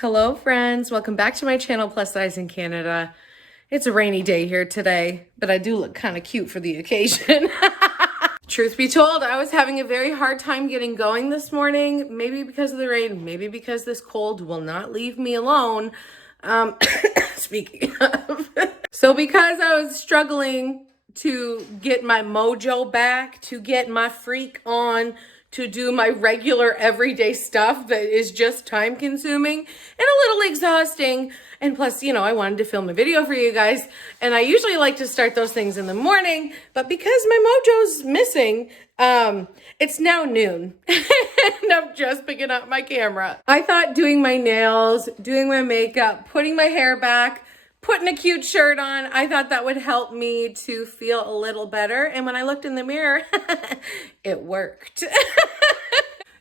Hello friends, welcome back to my channel, Plus Size in Canada. It's a rainy day here today, but I do look kind of cute for the occasion. Truth be told, I was having a very hard time getting going this morning, maybe because of the rain, maybe because this cold will not leave me alone. Speaking of. So because I was struggling to get my mojo back, to get my freak on, to do my regular everyday stuff that is just time consuming and a little exhausting. And plus, you know, I wanted to film a video for you guys. And I usually like to start those things in the morning, but because my mojo's missing, it's now noon and I'm just picking up my camera. I thought doing my nails, doing my makeup, putting my hair back, putting a cute shirt on, I thought that would help me to feel a little better. And when I looked in the mirror, it worked.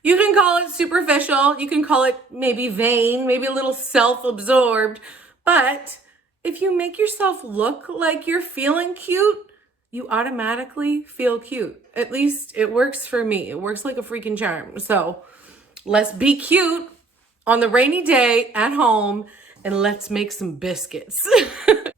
You can call it superficial. You can call it maybe vain, maybe a little self-absorbed. But if you make yourself look like you're feeling cute, you automatically feel cute. At least it works for me. It works like a freaking charm. So let's be cute on the rainy day at home and let's make some biscuits.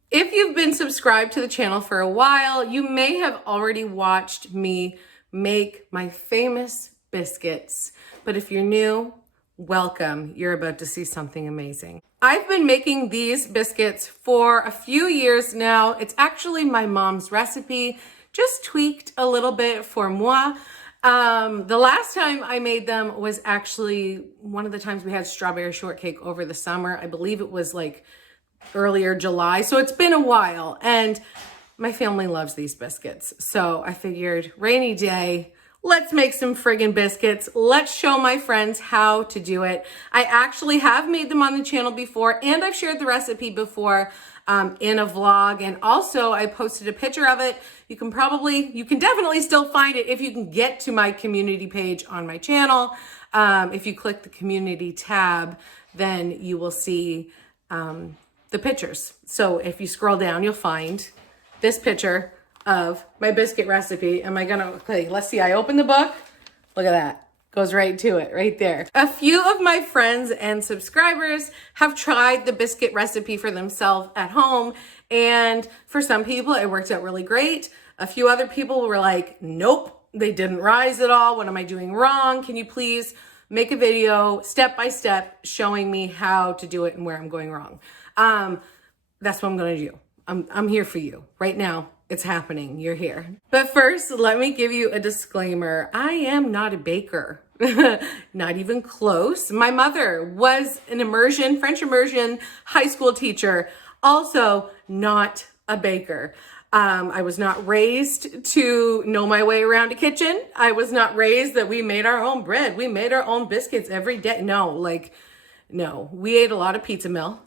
If you've been subscribed to the channel for a while, you may have already watched me make my famous biscuits. But if you're new, welcome. You're about to see something amazing. I've been making these biscuits for a few years now. It's actually my mom's recipe, just tweaked a little bit for moi. The last time I made them was actually one of the times we had strawberry shortcake over the summer. I believe it was like earlier July. So it's been a while and my family loves these biscuits. So I figured rainy day, let's make some friggin' biscuits. Let's show my friends how to do it. I actually have made them on the channel before and I've shared the recipe before in a vlog. And also I posted a picture of it. You can definitely still find it if you can get to my community page on my channel. If you click the community tab, then you will see the pictures. So if you scroll down, you'll find this picture of my biscuit recipe. Am I gonna, okay, let's see, I opened the book. Look at that. Goes right to it, right there. A few of my friends and subscribers have tried the biscuit recipe for themselves at home. And for some people, it worked out really great. A few other people were like, nope, they didn't rise at all. What am I doing wrong? Can you please make a video step by step showing me how to do it and where I'm going wrong? That's what I'm gonna do. I'm here for you right now. It's happening. You're here. But first, let me give you a disclaimer. I am not a baker. Not even close. My mother was an French immersion high school teacher. Also not a baker. I was not raised to know my way around a kitchen. I was not raised that we made our own bread. We made our own biscuits every day. No, we ate a lot of pizza mill.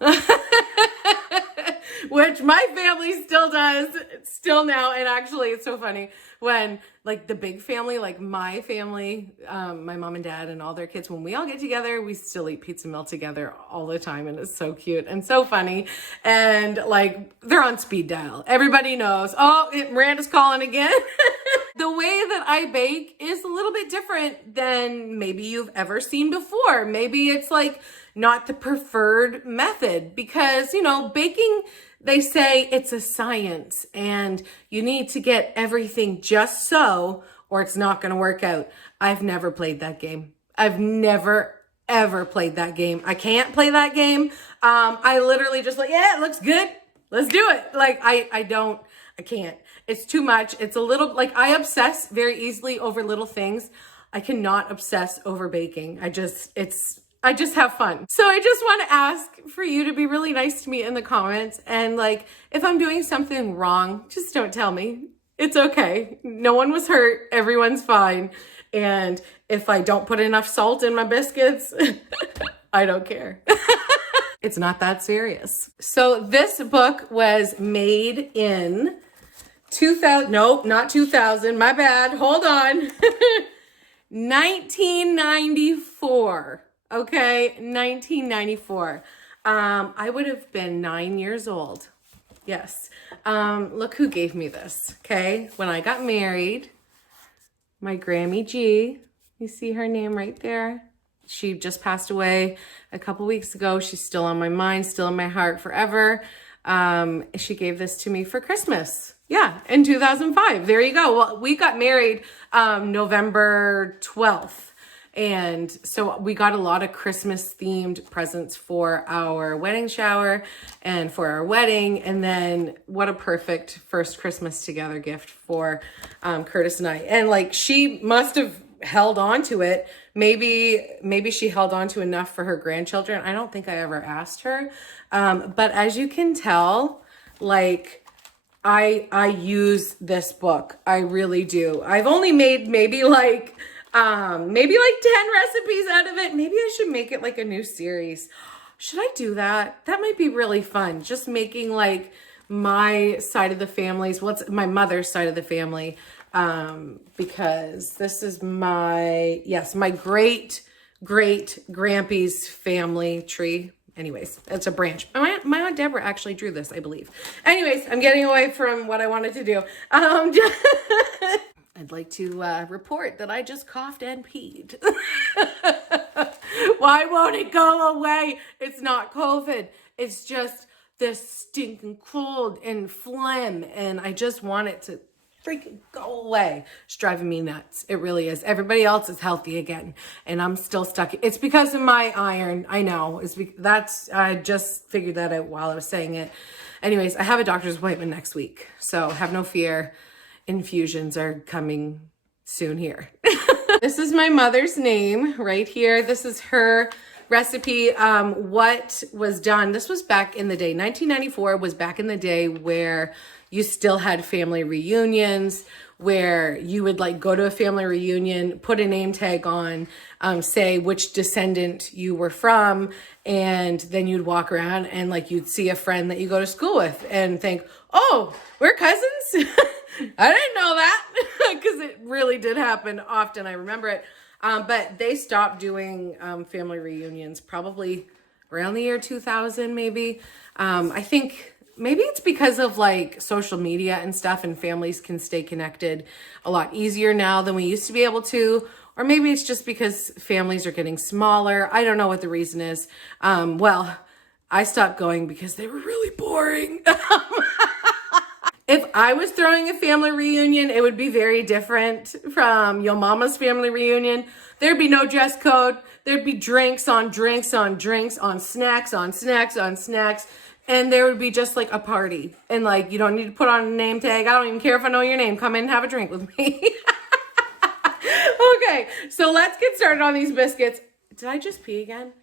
Which my family still does, still now. And actually, it's so funny when like the big family, like my family, my mom and dad and all their kids, when we all get together, we still eat pizza meal together all the time. And it's so cute and so funny. And like, they're on speed dial. Everybody knows, oh, Miranda's calling again. The way that I bake is a little bit different than maybe you've ever seen before. Maybe it's like not the preferred method because, you know, baking, they say it's a science and you need to get everything just so or it's not going to work out. I've never played that game. I've never, ever played that game. I can't play that game. I literally just like, yeah, it looks good. Let's do it. Like, I can't. It's too much. It's a little, like I obsess very easily over little things. I cannot obsess over baking. I just have fun. So I just want to ask for you to be really nice to me in the comments. And like, if I'm doing something wrong, just don't tell me. It's okay. No one was hurt. Everyone's fine. And if I don't put enough salt in my biscuits, I don't care. It's not that serious. So this book was made in 2000, nope, not 2000, my bad, hold on. 1994. Okay, 1994. I would have been 9 years old. Yes. Look who gave me this, okay? When I got married, my Grammy G, you see her name right there? She just passed away a couple weeks ago. She's still on my mind, still in my heart forever. She gave this to me for Christmas. Yeah, in 2005. There you go. Well, we got married November 12th. And so we got a lot of Christmas themed presents for our wedding shower and for our wedding. And then what a perfect first Christmas together gift for Curtis and I. And like, she must have held on to it. Maybe she held on to enough for her grandchildren. I don't think I ever asked her. But as you can tell, like, I use this book. I really do. I've only made maybe like 10 recipes out of it. Maybe I should make it like a new series. Should I do that? That might be really fun. Just making like my side of the family's, what's my mother's side of the family. Because this is my great grandpa's family tree. Anyways, it's a branch. My Aunt Deborah actually drew this, I believe. Anyways, I'm getting away from what I wanted to do. I'd like to report that I just coughed and peed. Why won't it go away? It's not COVID. It's just this stinking cold and phlegm, and I just want it to freaking go away. It's driving me nuts. It really is. Everybody else is healthy again, and I'm still stuck. It's because of my iron. I know. I just figured that out while I was saying it. Anyways, I have a doctor's appointment next week, so have no fear. Infusions are coming soon here. This is my mother's name right here. This is her recipe. What was done, this was back in the day. 1994 was back in the day where you still had family reunions, where you would like go to a family reunion, put a name tag on, say which descendant you were from, and then you'd walk around and like you'd see a friend that you go to school with and think, oh, we're cousins? I didn't know that, because it really did happen often. I remember it. But they stopped doing family reunions probably around the year 2000, maybe. I think maybe it's because of like social media and stuff, and families can stay connected a lot easier now than we used to be able to. Or maybe it's just because families are getting smaller. I don't know what the reason is. Well, I stopped going because they were really boring. If I was throwing a family reunion, it would be very different from your mama's family reunion. There'd be no dress code. There'd be drinks on drinks on drinks, on snacks on snacks on snacks. And there would be just like a party. And like, you don't need to put on a name tag. I don't even care if I know your name. Come in and have a drink with me. Okay, so let's get started on these biscuits. Did I just pee again?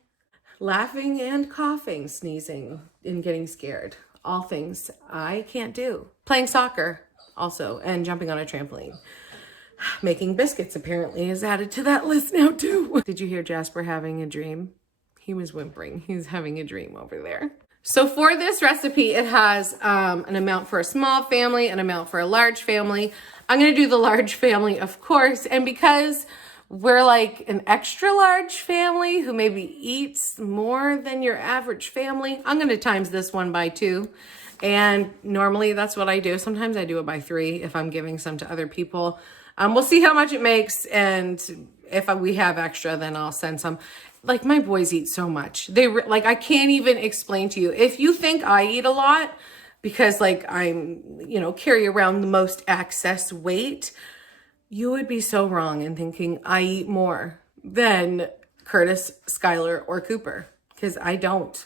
Laughing and coughing, sneezing, and getting scared. All things I can't do. Playing soccer also, and jumping on a trampoline. Making biscuits apparently is added to that list now too. Did you hear Jasper having a dream? He was whimpering. He's having a dream over there. So for this recipe, it has an amount for a small family, an amount for a large family. I'm gonna do the large family, of course, and because we're like an extra large family who maybe eats more than your average family, I'm going to times this one by 2. And normally that's what I do. Sometimes I do it by 3 if I'm giving some to other people. We'll see how much it makes. And if we have extra, then I'll send some. Like my boys eat so much. I can't even explain to you. If you think I eat a lot because like I'm, carry around the most excess weight, you would be so wrong in thinking I eat more than Curtis, Skylar, or Cooper, because I don't.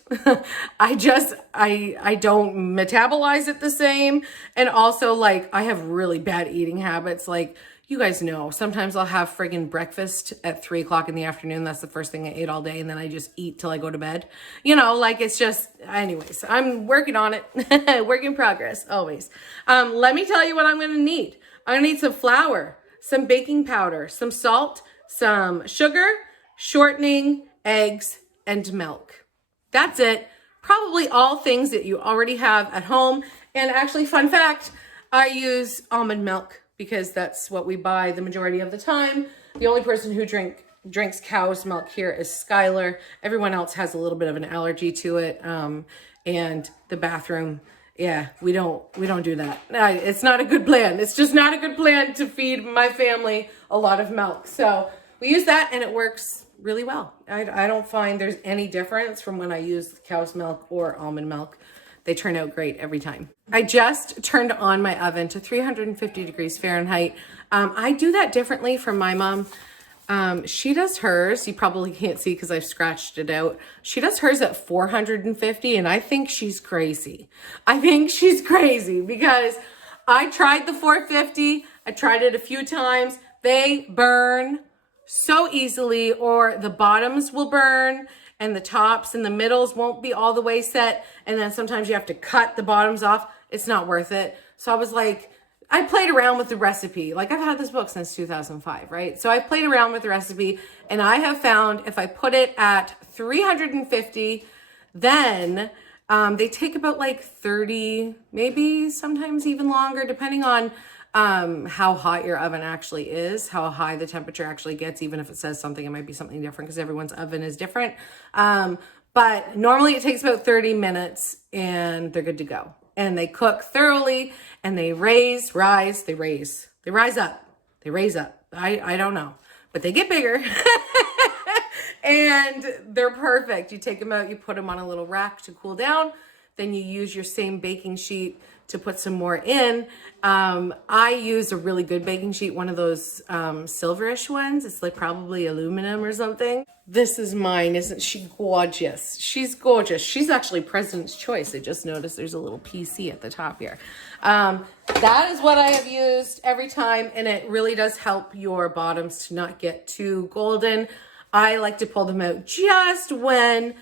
I don't metabolize it the same. And also like I have really bad eating habits. Like you guys know, sometimes I'll have friggin' breakfast at 3 o'clock in the afternoon. That's the first thing I ate all day. And then I just eat till I go to bed. It's just, anyways, I'm working on it. Work in progress, always. Let me tell you what I'm going to need. I'm going to need some flour, some baking powder, some salt, some sugar, shortening, eggs, and milk. That's it. Probably all things that you already have at home. And actually, fun fact, I use almond milk because that's what we buy the majority of the time. The only person who drinks cow's milk here is Skylar. Everyone else has a little bit of an allergy to it. And the bathroom, yeah, we don't do that. It's not a good plan. It's just not a good plan to feed my family a lot of milk. So we use that and it works really well. I don't find there's any difference from when I use cow's milk or almond milk. They turn out great every time. I just turned on my oven to 350 degrees Fahrenheit. I do that differently from my mom. She does hers, you probably can't see because I've scratched it out. She does hers at 450 and I think she's crazy. I think she's crazy because I tried the 450. I tried it a few times. They burn so easily, or the bottoms will burn and the tops and the middles won't be all the way set. And then sometimes you have to cut the bottoms off. It's not worth it. So I was like, I played around with the recipe. Like, I've had this book since 2005, right? So I played around with the recipe and I have found if I put it at 350, then they take about like 30, maybe sometimes even longer, depending on how hot your oven actually is, how high the temperature actually gets. Even if it says something, it might be something different because everyone's oven is different. But normally it takes about 30 minutes and they're good to go. And they cook thoroughly and they rise up. I don't know, but they get bigger and they're perfect. You take them out, you put them on a little rack to cool down. Then you use your same baking sheet to put some more in. I use a really good baking sheet, one of those silverish ones. It's like probably aluminum or something. This is mine. Isn't she gorgeous? She's gorgeous. She's actually President's Choice. I just noticed there's a little PC at the top here. That is what I have used every time, and it really does help your bottoms to not get too golden. I like to pull them out just when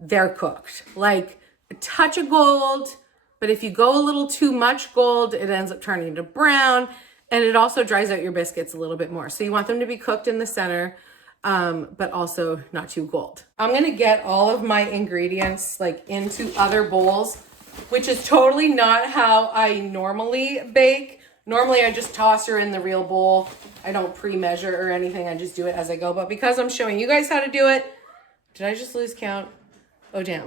they're cooked, like a touch of gold. But if you go a little too much gold, it ends up turning to brown, and it also dries out your biscuits a little bit more. So you want them to be cooked in the center, but also not too gold. I'm gonna get all of my ingredients like into other bowls, which is totally not how I normally bake. Normally I just toss her in the real bowl. I don't pre-measure or anything. I just do it as I go. But because I'm showing you guys how to do it, did I just lose count? Oh, damn.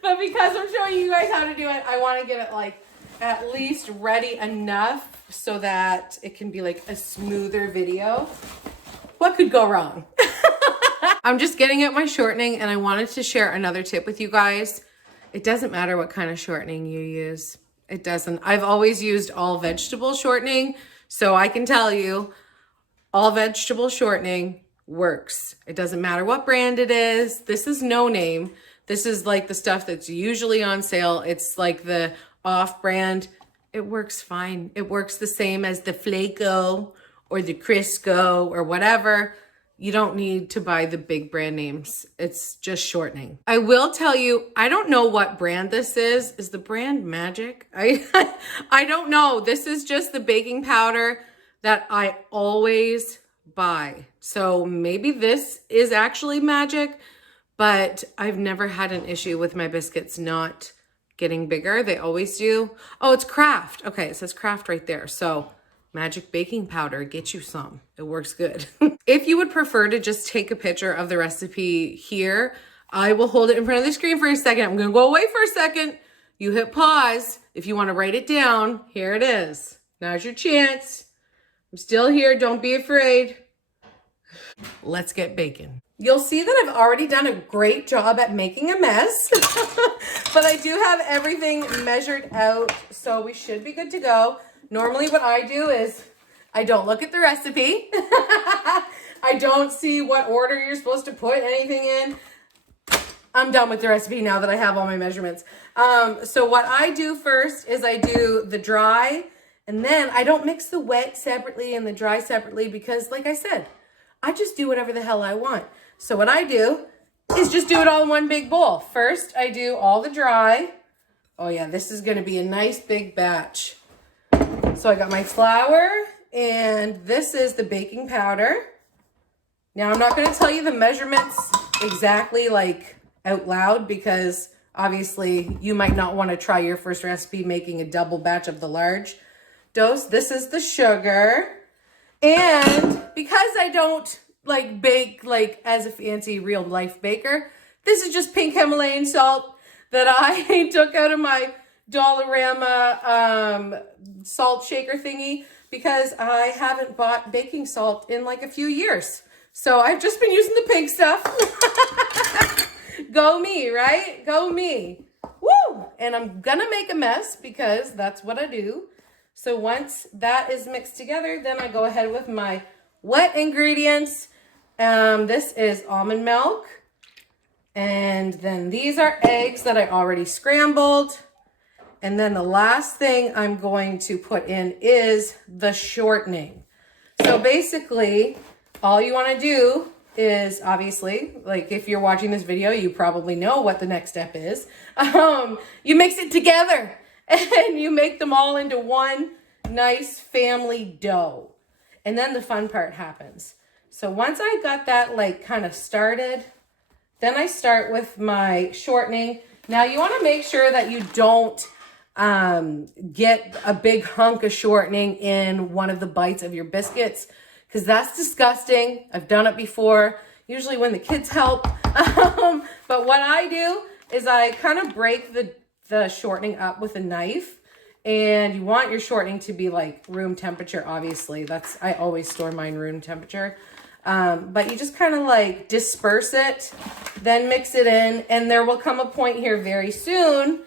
But because I'm showing you guys how to do it, I want to get it like at least ready enough so that it can be like a smoother video. What could go wrong? I'm just getting out my shortening, and I wanted to share another tip with you guys. It doesn't matter what kind of shortening you use. It doesn't. I've always used all vegetable shortening, so I can tell you all vegetable shortening works. It doesn't matter what brand it is. This is no name. This is like the stuff that's usually on sale. It's like the off-brand. It works fine. It works the same as the Flaco or the Crisco or whatever. You don't need to buy the big brand names. It's just shortening. I will tell you, I don't know what brand this is. Is the brand Magic? I don't know. This is just the baking powder that I always buy. So maybe this is actually Magic, but I've never had an issue with my biscuits not getting bigger. They always do. Oh, it's Kraft. Okay, it says Kraft right there. So Magic baking powder, get you some. It works good. If you would prefer to just take a picture of the recipe here, I will hold it in front of the screen for a second. I'm gonna go away for a second. You hit pause. If you wanna write it down, here it is. Now's your chance. I'm still here, don't be afraid. Let's get baking. You'll see that I've already done a great job at making a mess, but I do have everything measured out, so we should be good to go. Normally what I do is I don't look at the recipe. I don't see what order you're supposed to put anything in. I'm done with the recipe now that I have all my measurements. So what I do first is I do the dry, and then I don't mix the wet separately and the dry separately because, like I said, I just do whatever the hell I want. So what I do is just do it all in one big bowl. First, I do all the dry. Oh yeah, this is gonna be a nice big batch. So I got my flour, and this is the baking powder. Now I'm not gonna tell you the measurements exactly like out loud because obviously you might not wanna try your first recipe making a double batch of the large dose. This is the sugar. And because I don't like bake like as a fancy real life baker, this is just pink Himalayan salt that I took out of my Dollarama salt shaker thingy because I haven't bought baking salt in like a few years. So I've just been using the pink stuff. Go me, right? Go me. Woo! And I'm gonna make a mess because that's what I do. So once that is mixed together, then I go ahead with my wet ingredients. This is almond milk. And then these are eggs that I already scrambled. And then the last thing I'm going to put in is the shortening. So basically, all you want to do is, obviously, like if you're watching this video, you probably know what the next step is. You mix it together and you make them all into one nice family dough. And then the fun part happens. So once I got that like kind of started, then I start with my shortening. Now you want to make sure that you don't get a big hunk of shortening in one of the bites of your biscuits, because that's disgusting. I've done it before, usually when the kids help. But what I do is I kind of break the shortening up with a knife, and you want your shortening to be like room temperature, obviously. I always store mine room temperature. But you just kind of like disperse it, then mix it in, and there will come a point here very soon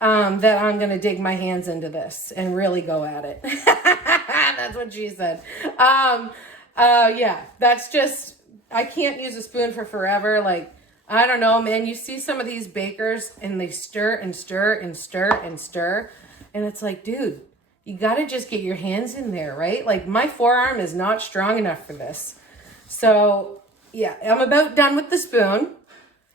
that I'm going to dig my hands into this and really go at it. That's what she said. Yeah, that's just, I can't use a spoon for forever. Like, I don't know, man, you see some of these bakers and they stir and stir and stir and stir. And it's like, dude, you got to just get your hands in there, right? Like my forearm is not strong enough for this. So yeah, I'm about done with the spoon.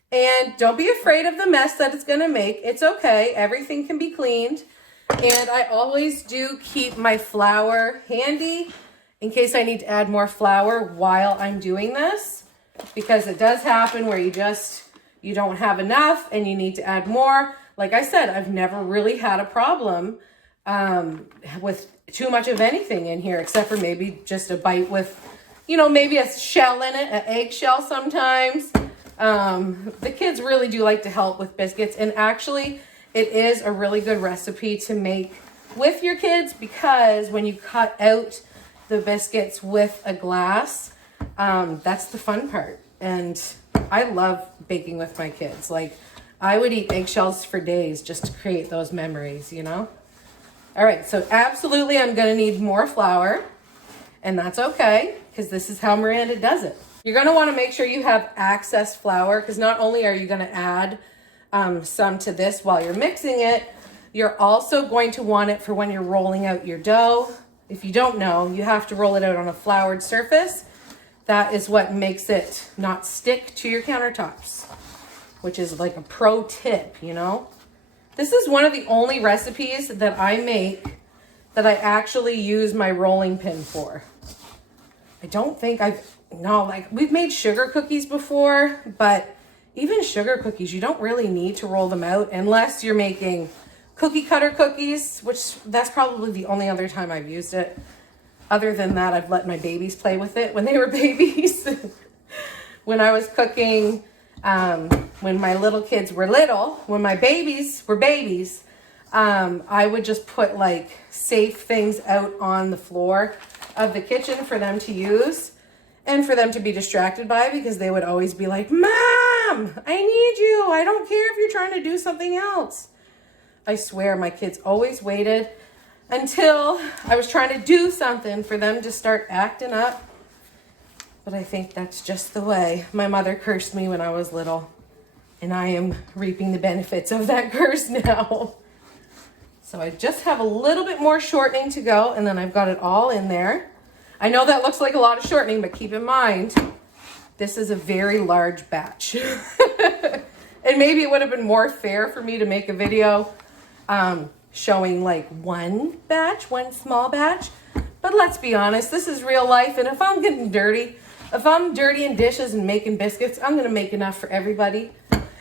And don't be afraid of the mess that it's going to make. It's okay. Everything can be cleaned. And I always do keep my flour handy in case I need to add more flour while I'm doing this. Because it does happen where you don't have enough and you need to add more. Like I said, I've never really had a problem with too much of anything in here, except for maybe just a bite with, maybe a shell in it, an eggshell sometimes. The kids really do like to help with biscuits, and actually it is a really good recipe to make with your kids, because when you cut out the biscuits with a glass, that's the fun part. And I love baking with my kids. Like, I would eat eggshells for days just to create those memories, All right, so absolutely I'm gonna need more flour, and that's okay, because this is how Miranda does it. You're going to want to make sure you have excess flour, because not only are you going to add some to this while you're mixing it, you're also going to want it for when you're rolling out your dough. If you don't know, you have to roll it out on a floured surface. That is what makes it not stick to your countertops, which is like a pro tip, This is one of the only recipes that I make that I actually use my rolling pin for. I don't think we've made sugar cookies before, but even sugar cookies, you don't really need to roll them out unless you're making cookie cutter cookies, which that's probably the only other time I've used it. Other than that, I've let my babies play with it when they were babies. When I was cooking, when my little kids were little, when my babies were babies, I would just put like safe things out on the floor of the kitchen for them to use. And for them to be distracted by, because they would always be like, Mom, I need you. I don't care if you're trying to do something else. I swear my kids always waited until I was trying to do something for them to start acting up. But I think that's just the way. My mother cursed me when I was little, and I am reaping the benefits of that curse now. So I just have a little bit more shortening to go, and then I've got it all in there. I know that looks like a lot of shortening, but keep in mind, this is a very large batch. And maybe it would have been more fair for me to make a video showing like one small batch. But let's be honest, this is real life. And if I'm getting dirty, if I'm dirty in dishes and making biscuits, I'm going to make enough for everybody.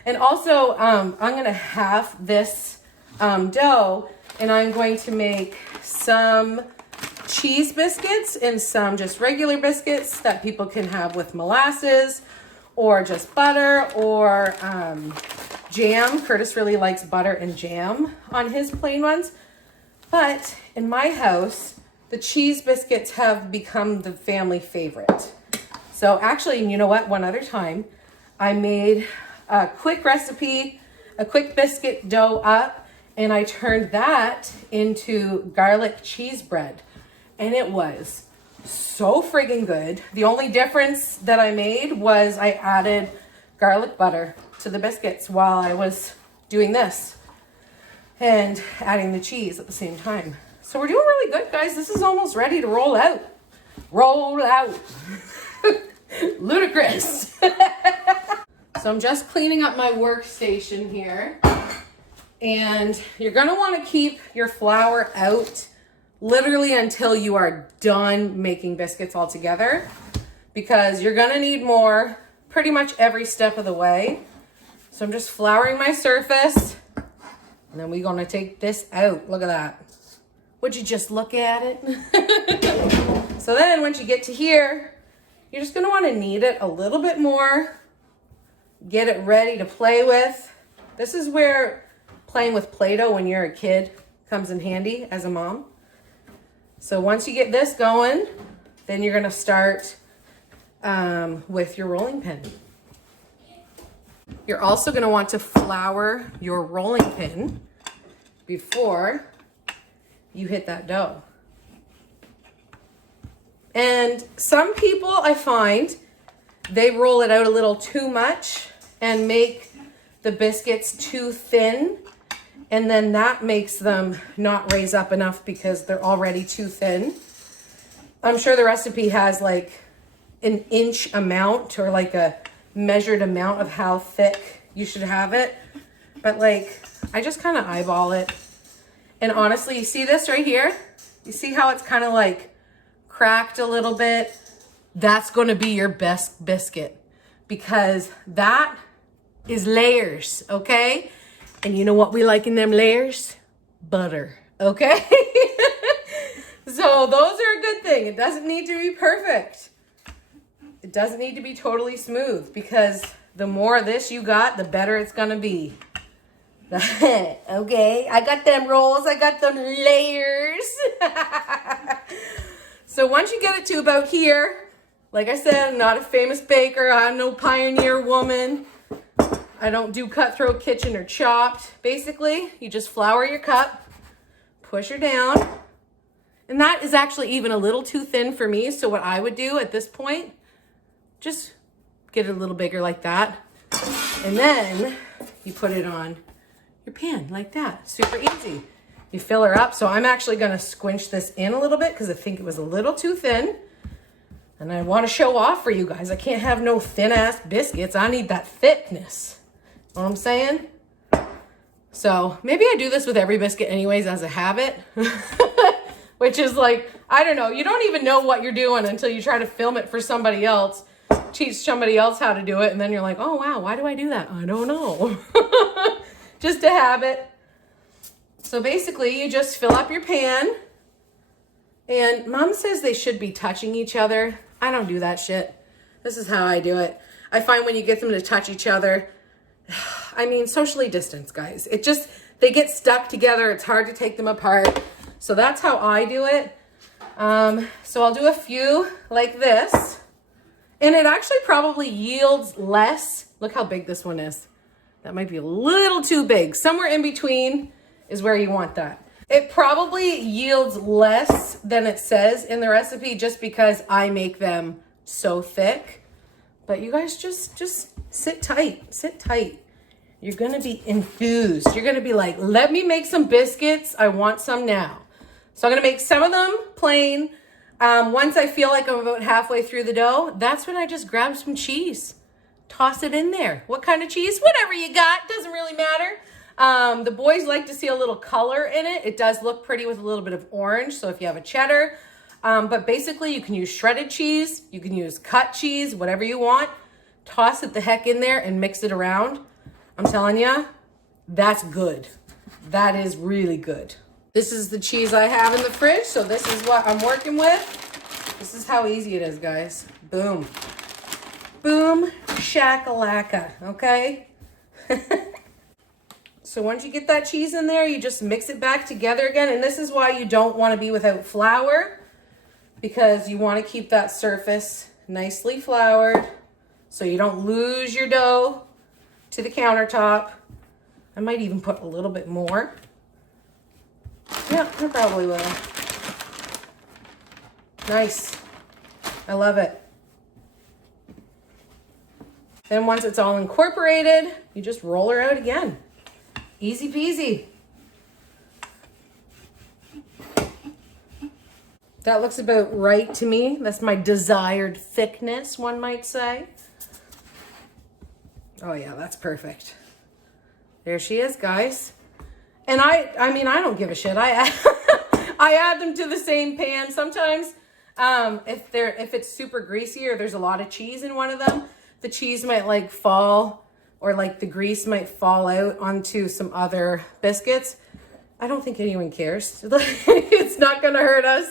And also, I'm going to half this dough, and I'm going to make some cheese biscuits and some just regular biscuits that people can have with molasses or just butter or jam. Curtis really likes butter and jam on his plain ones. But in my house, the cheese biscuits have become the family favorite. So actually, you know what? One other time I made a quick recipe, a quick biscuit dough up, and I turned that into garlic cheese bread. And it was so friggin' good. The only difference that I made was I added garlic butter to the biscuits while I was doing this and adding the cheese at the same time. So we're doing really good, guys. This is almost ready to roll out. Roll out. Ludicrous. So I'm just cleaning up my workstation here. And you're gonna wanna keep your flour out literally until you are done making biscuits altogether, because you're gonna need more pretty much every step of the way. So I'm just flouring my surface, and then we're gonna take this out. Look at that. Would you just look at it? So then once you get to here, you're just gonna wanna knead it a little bit more, get it ready to play with. This is where playing with Play-Doh when you're a kid comes in handy as a mom. So once you get this going, then you're gonna start with your rolling pin. You're also gonna want to flour your rolling pin before you hit that dough. And some people, I find, they roll it out a little too much and make the biscuits too thin, and then that makes them not raise up enough because they're already too thin. I'm sure the recipe has like an inch amount or like a measured amount of how thick you should have it. But like, I just kind of eyeball it. And honestly, you see this right here? You see how it's kind of like cracked a little bit? That's going to be your best biscuit, because that is layers, okay? And you know what we like in them layers? Butter, okay? So those are a good thing. It doesn't need to be perfect. It doesn't need to be totally smooth, because the more of this you got, the better it's gonna be. Okay, I got them rolls, I got them layers. So once you get it to about here, like I said, I'm not a famous baker, I'm no pioneer woman. I don't do Cutthroat Kitchen or Chopped. Basically, you just flour your cup, push her down, and that is actually even a little too thin for me. So what I would do at this point, just get it a little bigger like that. And then you put it on your pan like that. Super easy. You fill her up. So I'm actually going to squinch this in a little bit because I think it was a little too thin. And I want to show off for you guys. I can't have no thin ass biscuits. I need that thickness. Know what I'm saying? So maybe I do this with every biscuit anyways as a habit. Which is like, I don't know. You don't even know what you're doing until you try to film it for somebody else. Teach somebody else how to do it. And then you're like, oh wow, why do I do that? I don't know. Just a habit. So basically you just fill up your pan. And mom says they should be touching each other. I don't do that shit. This is how I do it. I find when you get them to touch each other, I mean, socially distanced, guys. It just, they get stuck together. It's hard to take them apart. So that's how I do it. So I'll do a few like this. And it actually probably yields less. Look how big this one is. That might be a little too big. Somewhere in between is where you want that. It probably yields less than it says in the recipe just because I make them so thick. But you guys just sit tight, sit tight. You're gonna be enthused. You're gonna be like, let me make some biscuits. I want some now. So I'm gonna make some of them plain. Once I feel like I'm about halfway through the dough, that's when I just grab some cheese. Toss it in there. What kind of cheese? Whatever you got, doesn't really matter. The boys like to see a little color in it. It does look pretty with a little bit of orange. So if you have a cheddar, but basically you can use shredded cheese. You can use cut cheese, whatever you want. Toss it the heck in there and mix it around. I'm telling you, that's good. That is really good. This is the cheese I have in the fridge. So this is what I'm working with. This is how easy it is, guys. Boom. Boom, shakalaka, okay? So once you get that cheese in there, you just mix it back together again. And this is why you don't want to be without flour, because you want to keep that surface nicely floured so you don't lose your dough to the countertop. I might even put a little bit more. Yeah, I probably will. Nice. I love it. Then once it's all incorporated, you just roll her out again. Easy peasy. That looks about right to me. That's my desired thickness, one might say. Oh yeah, that's perfect. There she is, guys. And I mean, I don't give a shit. I add them to the same pan. Sometimes if it's super greasy or there's a lot of cheese in one of them, the cheese might like fall, or like the grease might fall out onto some other biscuits. I don't think anyone cares. It's not gonna hurt us.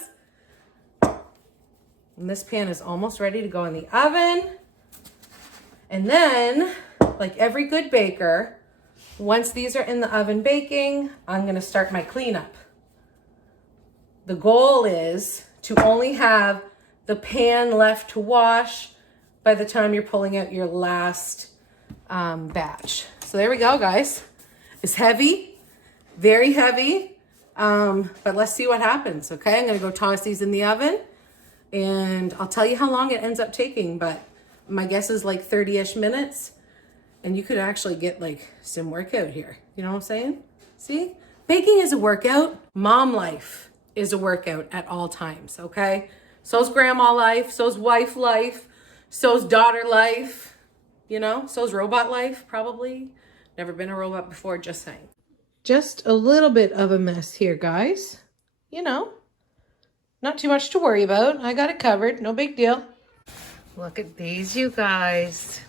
And this pan is almost ready to go in the oven. And then, like every good baker, once these are in the oven baking, I'm gonna start my cleanup. The goal is to only have the pan left to wash by the time you're pulling out your last batch. So there we go, guys. It's heavy, very heavy, but let's see what happens, okay? I'm gonna go toss these in the oven, and I'll tell you how long it ends up taking, but my guess is like 30-ish minutes, and you could actually get like some workout here. You know what I'm saying? See? Baking is a workout. Mom life is a workout at all times, okay? So's grandma life, so's wife life, so's daughter life, you know? So's robot life, probably. Never been a robot before, just saying. Just a little bit of a mess here, guys. You know, not too much to worry about. I got it covered, no big deal. Look at these, you guys.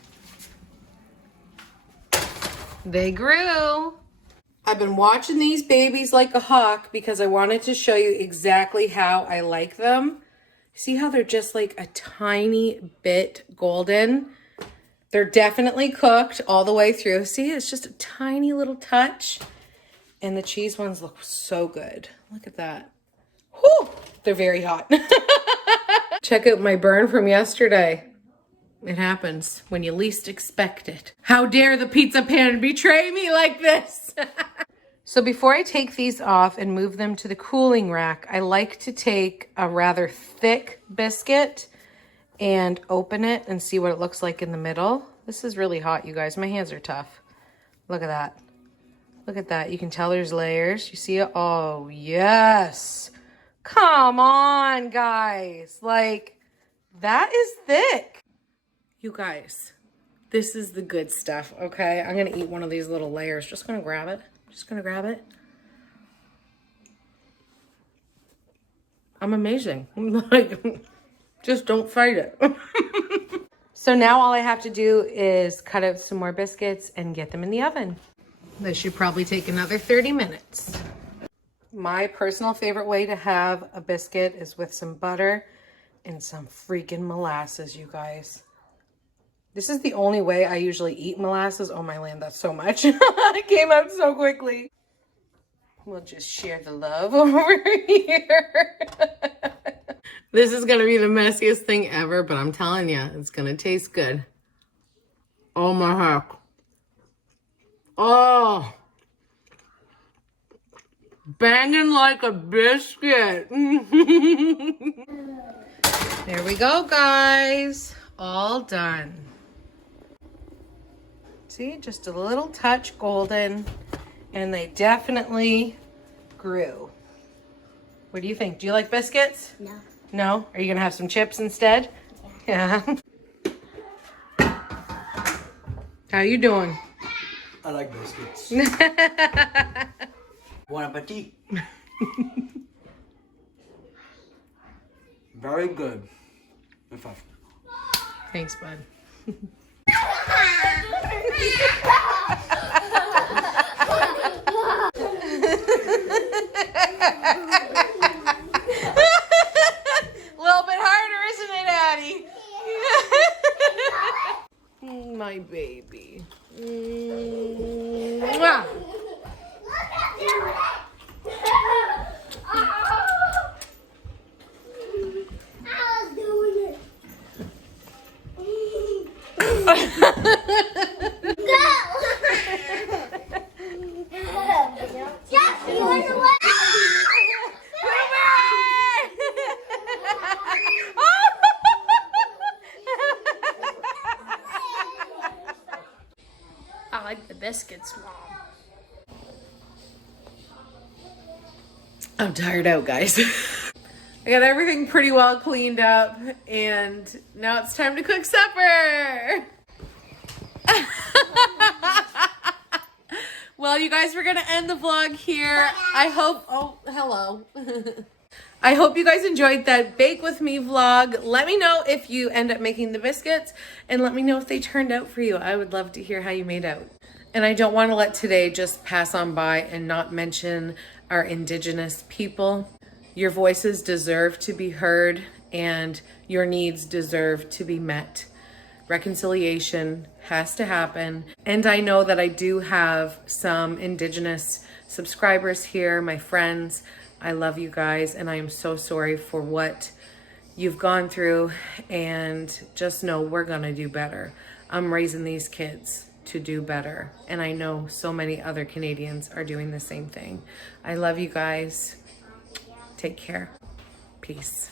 They grew. I've been watching these babies like a hawk because I wanted to show you exactly how I like them. See how they're just like a tiny bit golden? They're definitely cooked all the way through. See, it's just a tiny little touch. And the cheese ones look so good. Look at that. Whew, they're very hot. Check out my burn from yesterday. It happens when you least expect it. How dare the pizza pan betray me like this? So before I take these off and move them to the cooling rack, I like to take a rather thick biscuit and open it and see what it looks like in the middle. This is really hot, you guys. My hands are tough. Look at that. Look at that. You can tell there's layers. You see it? Oh, yes. Come on, guys. Like, that is thick. You guys, this is the good stuff, okay? I'm going to eat one of these little layers. Just going to grab it. Just going to grab it. I'm amazing. Like, just don't fight it. So now all I have to do is cut out some more biscuits and get them in the oven. This should probably take another 30 minutes. My personal favorite way to have a biscuit is with some butter and some freaking molasses, you guys. This is the only way I usually eat molasses. Oh my land, that's so much. It came out so quickly. We'll just share the love over here. This is gonna be the messiest thing ever, but I'm telling you, it's gonna taste good. Oh my heck. Oh. Banging like a biscuit. There we go, guys. All done. See, just a little touch golden, and they definitely grew. What do you think? Do you like biscuits? No. No? Are you gonna have some chips instead? Yeah. How you doing? I like biscuits. Bon appetit. Very good. In fact. Thanks, bud. Little bit harder, isn't it, Addie? My baby. Mwah. like the biscuits, Mom. I'm tired out, guys. I got everything pretty well cleaned up, and now it's time to cook supper. Well, you guys, we're gonna end the vlog here. I hope, oh, hello. I hope you guys enjoyed that Bake With Me vlog. Let me know if you end up making the biscuits, and let me know if they turned out for you. I would love to hear how you made out. And I don't want to let today just pass on by and not mention our Indigenous people. Your voices deserve to be heard, and your needs deserve to be met. Reconciliation has to happen. And I know that I do have some Indigenous subscribers here, my friends. I love you guys, and I am so sorry for what you've gone through, and just know we're gonna do better. I'm raising these kids to do better, and I know so many other Canadians are doing the same thing. I love you guys. Take care. Peace.